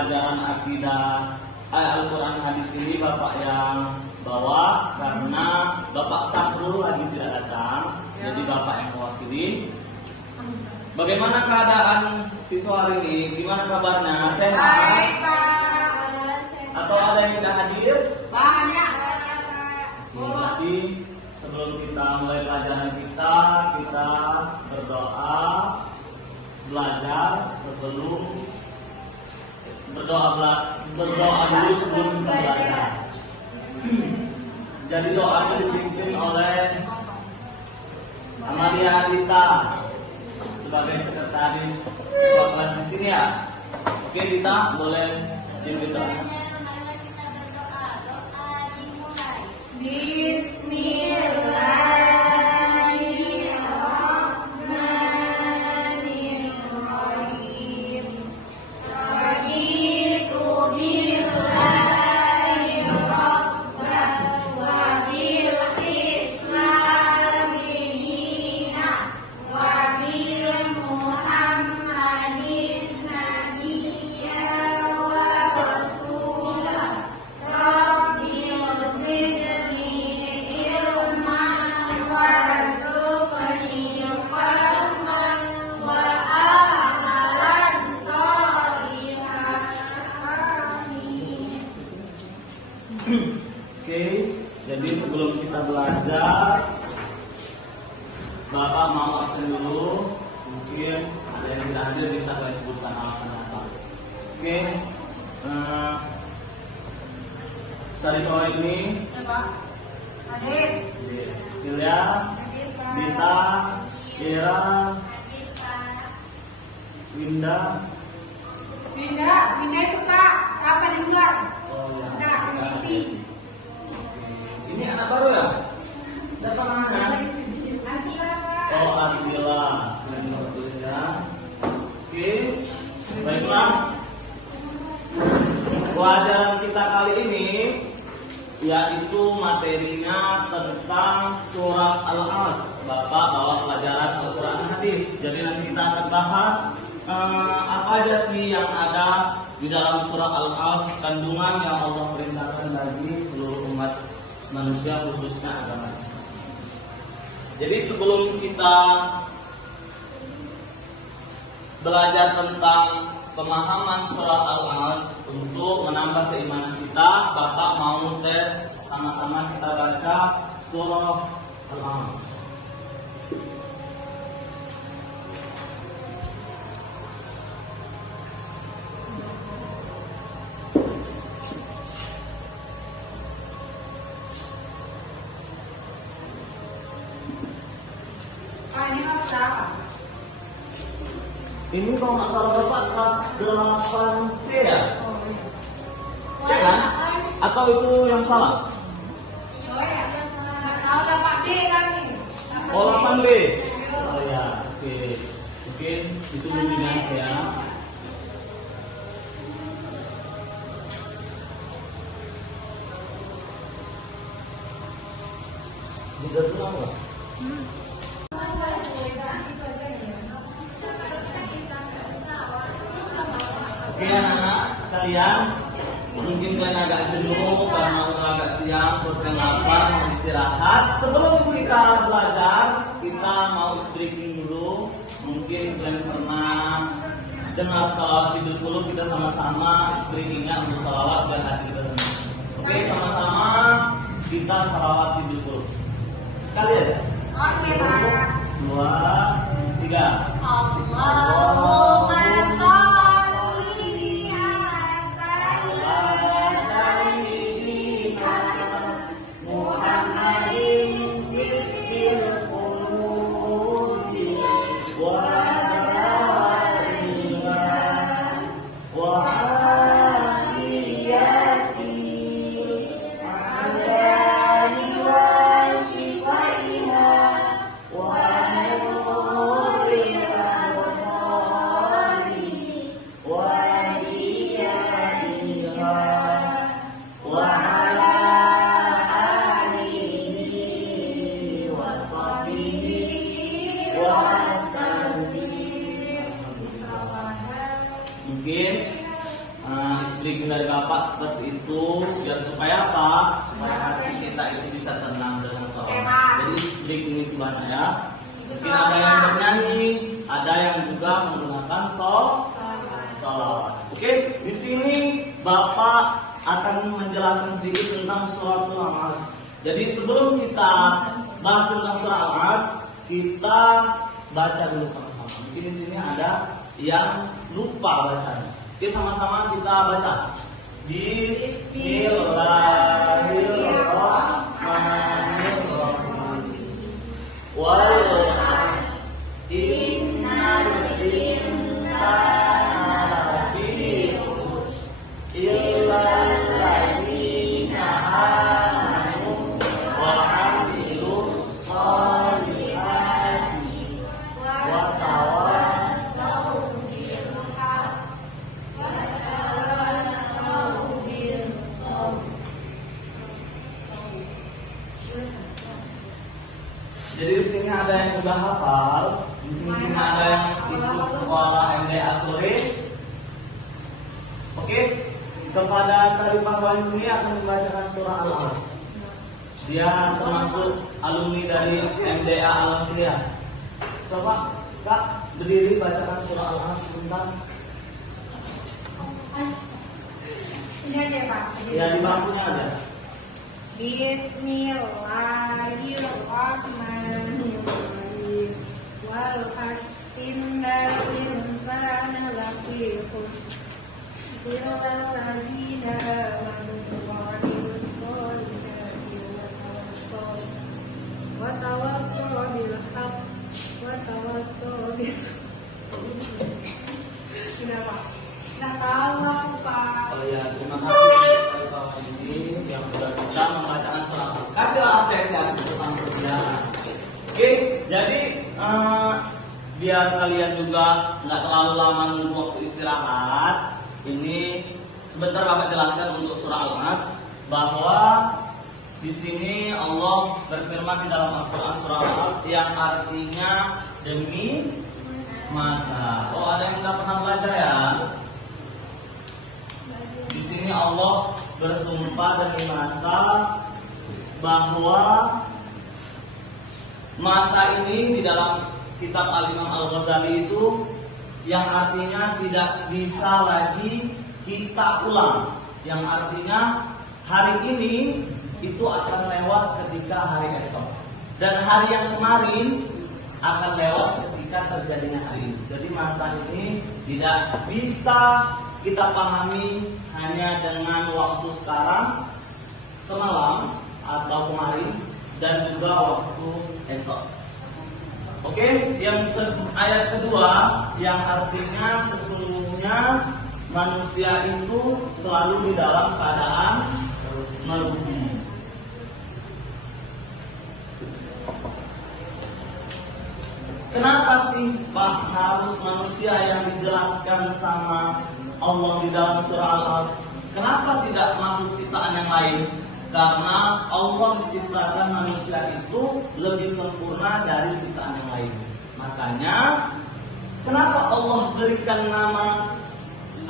pelajaran akidah Al-Quran hadis ini Bapak yang bawa karena Bapak Sahrul lagi tidak datang, jadi Bapak yang mewakili. Bagaimana keadaan siswa hari ini? Gimana kabarnya? Sehat? Baik, Pak. Atau ada yang tidak hadir? Banyak. Berarti sebelum kita mulai pelajaran kita berdoa, belajar sebelum berdoa dulu sebelum kita belajar. Jadi doa itu dipimpin oleh Amalia Adita sebagai sekretaris ketua kelas di sini ya. Oke, Dita boleh pimpin doa. Bismillahirrahmanirrahim. Raditu billahi rabban wa bil islami dinan wa bil muhammadin nabiyyan wa rasulan. Rabbi zidni ilman warzuqni fahman wa amalan sholihan. Amin. Oke, jadi sebelum kita belajar, Bapak mau absen dulu. Mungkin ada yang tidak hadir, bisa kalian sebutkan alasan apa. Oke, Sarito ini, Ya, Pak. Hadir. Ilya, Dita, Ira, Winda. Winda itu Pak, apa di luar? Oh ya. Nah, permisi. Ini anak baru ya? Siapa namanya? Nanti lah Pak. Oh, Adila. Yang nomor tulis ya. Oke, baiklah. Pelajaran kita kali ini yaitu materinya tentang surat Al-As. Bapak bawa pelajaran Al-Quran hadis. Jadi nanti kita akan bahas apa aja sih yang ada di dalam surat Al-As, kandungan yang Allah perintahkan bagi seluruh umat manusia, khususnya agama Islam. Jadi sebelum kita belajar tentang pemahaman surat Al-As untuk menambah keimanan kita, Bapak mau tes sama-sama kita baca surah Al-As. Pak, ini kelas berapa? Ini kalau nggak salah Bapak kelas 8C ya? Oh iya. Ya kan? Atau itu yang salah? Oh ya. Nggak tahu Pak D kan nih. Oh, 8B. Oh ya, oke. Oke, itu bimbingan ya. Sudah pulang nggak? Oke anak-anak sekalian, mungkin kalian agak jenuh karena udah agak siang, perutnya lapar, mau istirahat. Sebelum kita belajar, kita mau speaking dulu. Mungkin kalian pernah dengar salawat tidur dulu, kita sama-sama speakingnya untuk salawat dan hati kita tenang. Oke, sama-sama kita salawat tidur dulu. Sekali aja. Oke Pak. 2, 3. Allahumma sholli ala sayyidina Muhammadin fil qulubi Wa wa seperti itu biar supaya apa? Supaya hati kita itu bisa tenang dengan sholat. Jadi break ini Tuhan ya. Mungkin ada yang bernyanyi, ada yang juga menggunakan sholat. Oke, di sini Bapak akan menjelaskan sedikit tentang surat Al-As. Jadi sebelum kita bahas tentang surah Al-As, kita baca dulu sama-sama. Mungkin di sini ada yang lupa bacanya. Oke, sama-sama kita baca. Bismillahirrahmanirrahim. Wal 'asr innal insana lafi khusr illa alladzina amanu wa 'amilus shalihati wa tawassaw bil haqq wa tawassaw bis sabr. Jadi di sini ada yang sudah hafal, di sini ada yang ikut sekolah MDA sore. Oke, kepada Syarifah Wahyuni akan membacakan surah Al-As. Dia termasuk alumni dari MDA Al-Asriyah. Coba Kak berdiri bacakan surah Al-As sebentar. Ini aja Pak. Ya di bangkunya ada. Bismillahirrahmanirrahim. Wal 'asr innal insana lafi khusr illa alladzina amanu wa 'amilus shalihati wa tawassaw bil haqq wa tawassaw bis sabr. Kenapa? Nggak tahu aku Pak. Oh ya, terima kasih Syarifah Wahyuni yang sudah bisa membacakan surah Al-As. Kasihlah apresiasi tentang perjalanan. Oke, jadi biar kalian juga nggak terlalu lama nunggu waktu istirahat, ini sebentar Bapak jelaskan untuk surah Al-As bahwa di sini Allah berfirman di dalam Al-Quran surah Al-As yang artinya demi masa. Oh, ada yang nggak pernah belajar ya? Di sini Allah bersumpah demi masa bahwa masa ini di dalam kitab Al-Imam Al-Ghazali itu yang artinya tidak bisa lagi kita ulang. Yang artinya hari ini itu akan lewat ketika hari esok. Dan hari yang kemarin akan lewat ketika terjadinya hari ini. Jadi masa ini tidak bisa kita pahami hanya dengan waktu sekarang, semalam atau kemarin, dan juga waktu esok. Oke, ayat kedua yang artinya sesungguhnya manusia itu selalu di dalam keadaan merugi. Kenapa sih Pak harus manusia yang dijelaskan sama Allah di dalam surah Al-As? Kenapa tidak makhluk ciptaan yang lain? Karena Allah menciptakan manusia itu lebih sempurna dari ciptaan yang lain. Makanya kenapa Allah berikan nama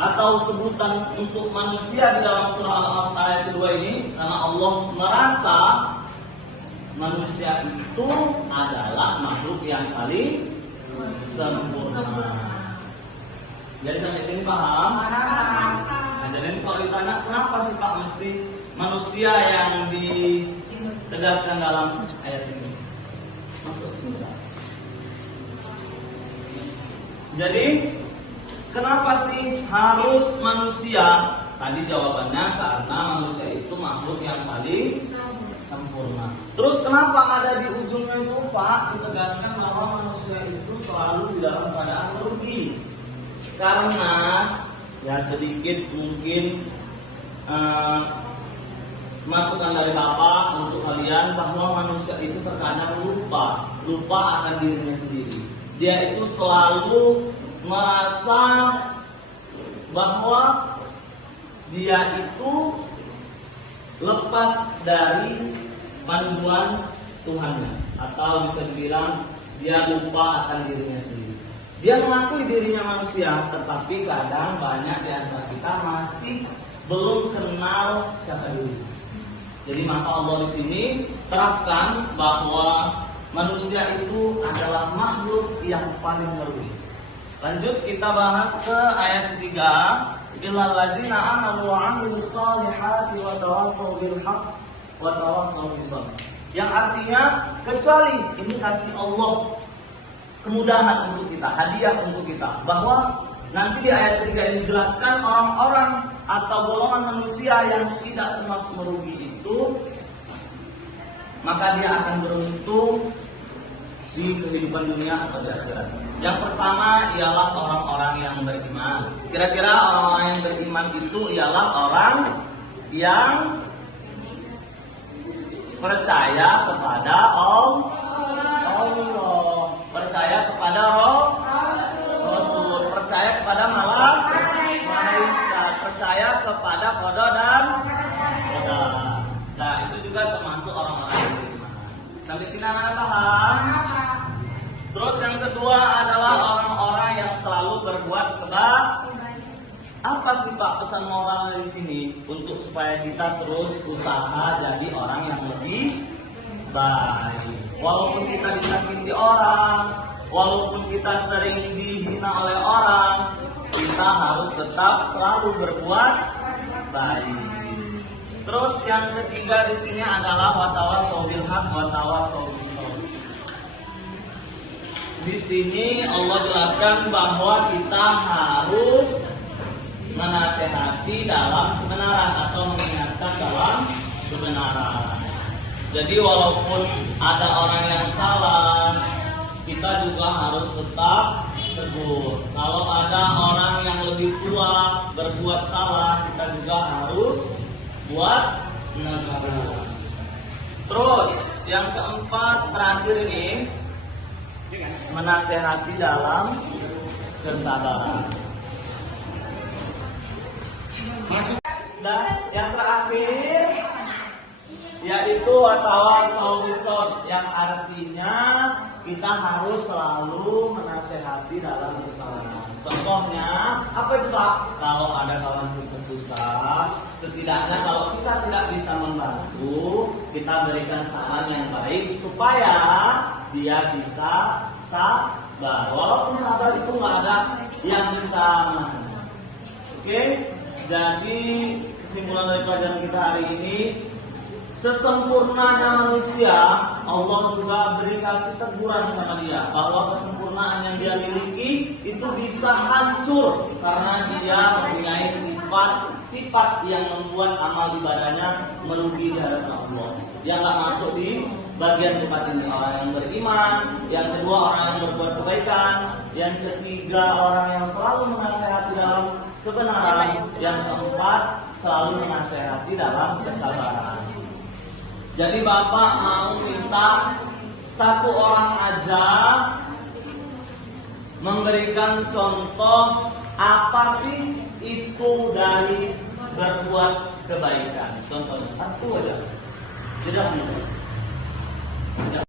atau sebutan untuk manusia di dalam surah Al-As ayat kedua ini? Karena Allah merasa manusia itu adalah makhluk yang paling sempurna. Jadi sampai sini paham? Nah, jadi kalau ditanya kenapa sih Pak mesti manusia yang ditegaskan dalam ayat ini? Masuk sini. Jadi kenapa sih harus manusia? Tadi jawabannya karena manusia itu makhluk yang paling sempurna. Terus kenapa ada di ujungnya itu Pak ditegaskan bahwa manusia itu selalu di dalam keadaan merugi? Karena ya sedikit mungkin masukan dari Bapak untuk kalian bahwa manusia itu terkadang lupa akan dirinya sendiri. Dia itu selalu merasa bahwa dia itu lepas dari panduan Tuhannya, atau bisa dibilang dia lupa akan dirinya sendiri. Dia mengakui dirinya manusia, tetapi kadang banyak di antara kita masih belum kenal siapa diri. Jadi maka Allah di sini terapkan bahwa manusia itu adalah makhluk yang paling merugi. Lanjut kita bahas ke ayat ketiga. Illal ladzina amanu wa 'amilus shalihati wa tawassaw bil haqq wa tawassaw bis sabr. Yang artinya kecuali ini kasih Allah kemudahan untuk kita, hadiah untuk kita, bahwa nanti di ayat ketiga ini dijelaskan orang-orang atau golongan manusia yang tidak termasuk merugi itu, maka dia akan beruntung di kehidupan dunia atau di akhirat. Yang pertama ialah orang-orang yang beriman. Kira-kira orang-orang yang beriman itu ialah orang yang percaya kepada Allah, percaya kepada Rasul, percaya kepada malaikat, percaya kepada qada dan qadar. Nah, itu juga termasuk orang-orang yang beriman. Sampai sini anak paham? Terus yang kedua adalah orang-orang yang selalu berbuat kebaikan. Apa sih Pak pesan moral di sini untuk supaya kita terus usaha jadi orang yang lebih baik? Walaupun kita disakiti orang, walaupun kita sering dihina oleh orang, kita harus tetap selalu berbuat baik. Terus yang ketiga di sini adalah watawassaw bil haqq watawassaw bis sabr. Di sini Allah jelaskan bahwa kita harus menasehati dalam kebenaran atau mengingatkan dalam kebenaran. Jadi walaupun ada orang yang salah, kita juga harus tetap tegur. Kalau ada orang yang lebih tua berbuat salah, kita juga harus buat menegur. Terus yang keempat terakhir ini, menasehati dalam kesabaran. Dan yang terakhir yaitu watawassaw bis sabr, yang artinya kita harus selalu menasehati dalam kesabaran. Contohnya apa itu Pak? Kalau ada kawan kita susah, setidaknya kalau kita tidak bisa membantu, kita berikan saran yang baik supaya dia bisa sabar. Walaupun sabar itu nggak ada yang bisa menahan. Oke? Jadi kesimpulan dari pelajaran kita hari ini, sesempurnanya manusia, Allah juga beri kasih teguran sama dia bahwa kesempurnaan yang dia miliki itu bisa hancur karena dia mempunyai sifat yang membuat amal ibadahnya merugi di hadapan Allah. Dia nggak masuk di bagian tempat ini. Orang yang beriman, yang kedua orang yang berbuat kebaikan, yang ketiga orang yang selalu menasehati dalam kebenaran, yang keempat selalu menasehati dalam kesabaran. Jadi Bapak mau minta satu orang aja memberikan contoh apa sih itu dari berbuat kebaikan. Contohnya satu aja. Tidak mudah.